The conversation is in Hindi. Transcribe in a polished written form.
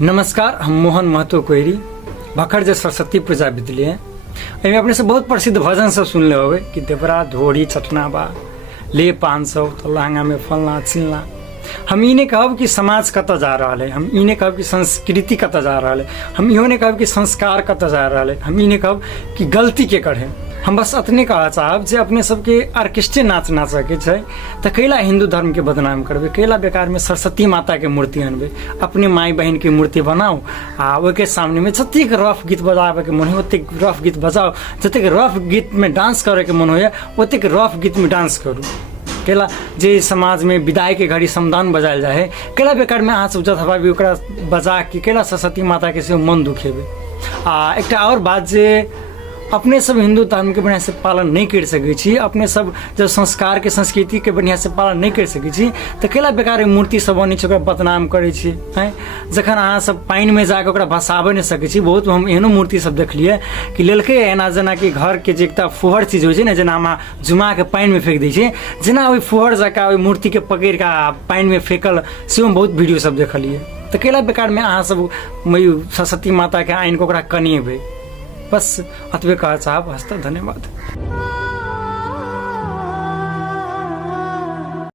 नमस्कार, हम मोहन महतो कोइरी भखर जे सरस्वती पूजा विद्यालय एहिमे अपने से बहुत प्रसिद्ध भजन सब सुनले होबे कि देवरा धोड़ी चटना बा ले 500 तो लहंगा में फलना चिलना। हम ई नहीं कहब कि समाज कत जा रहा है, हम ई नहीं कहब कि संस्कृति कत जा रहा है, हम इहो नहीं कहब कि संस्कार कत जा रहा है, हम ई नहीं कहब कि गलती के कर है। हम बस अतने कहा चाहब जे अपने सबके ऑर्केस्ट्रे नाच सके तो कैला हिंदू धर्म के बदनाम करबे, कैला बेकार में सरस्वती माता के मूर्ति अनबे, अपने माई बहन के मूर्ति बनाओ आ ओके सामने में जतेक रफ गीत बजाबे के मन हो ओतेक रफ गीत बजाओ, जतेक रफ गीत में डांस करे के मन हो ओतेक रफ गीत में डांस करू। कैला जे समाज में विदाई के घड़ी समदान बजायल जाए कैला बेकार में अहाँ सब जथवा भी ओकरा बजा के कैला सरस्वती माता के से मन दुखेबे। एक और बात जे अपने सब हिंदू धर्म के बढ़िया से पालन नहीं कर सके छी, अपने सब जब संस्कार के संस्कृति के बढ़िया से पालन नहीं कर सके छी तो कैला बेकार मूर्ति सब बनी छै बदनाम करे छी हैं। जखन अहाँ सब पानी में जाके ओकरा भसाबे नहीं सके छी, बहुत हम एहनो मूर्ति सब देखलिए कि लेलकै एना जना कि घर के जे एकटा फुहर चीज होइ छै ने, जेना हम जुमा के पानी में फेंक दै छै, जेना ओहि फुहर जका ओहि मूर्ति के पकड़ के पानी में फेंकल से हम बहुत वीडियो सब देखलिए। तो कैला बेकार में अहाँ सब सरस्वती माता के आइन को ओकरा कनिएबै। बस अतबे कह चाहब। हस्त धन्यवाद।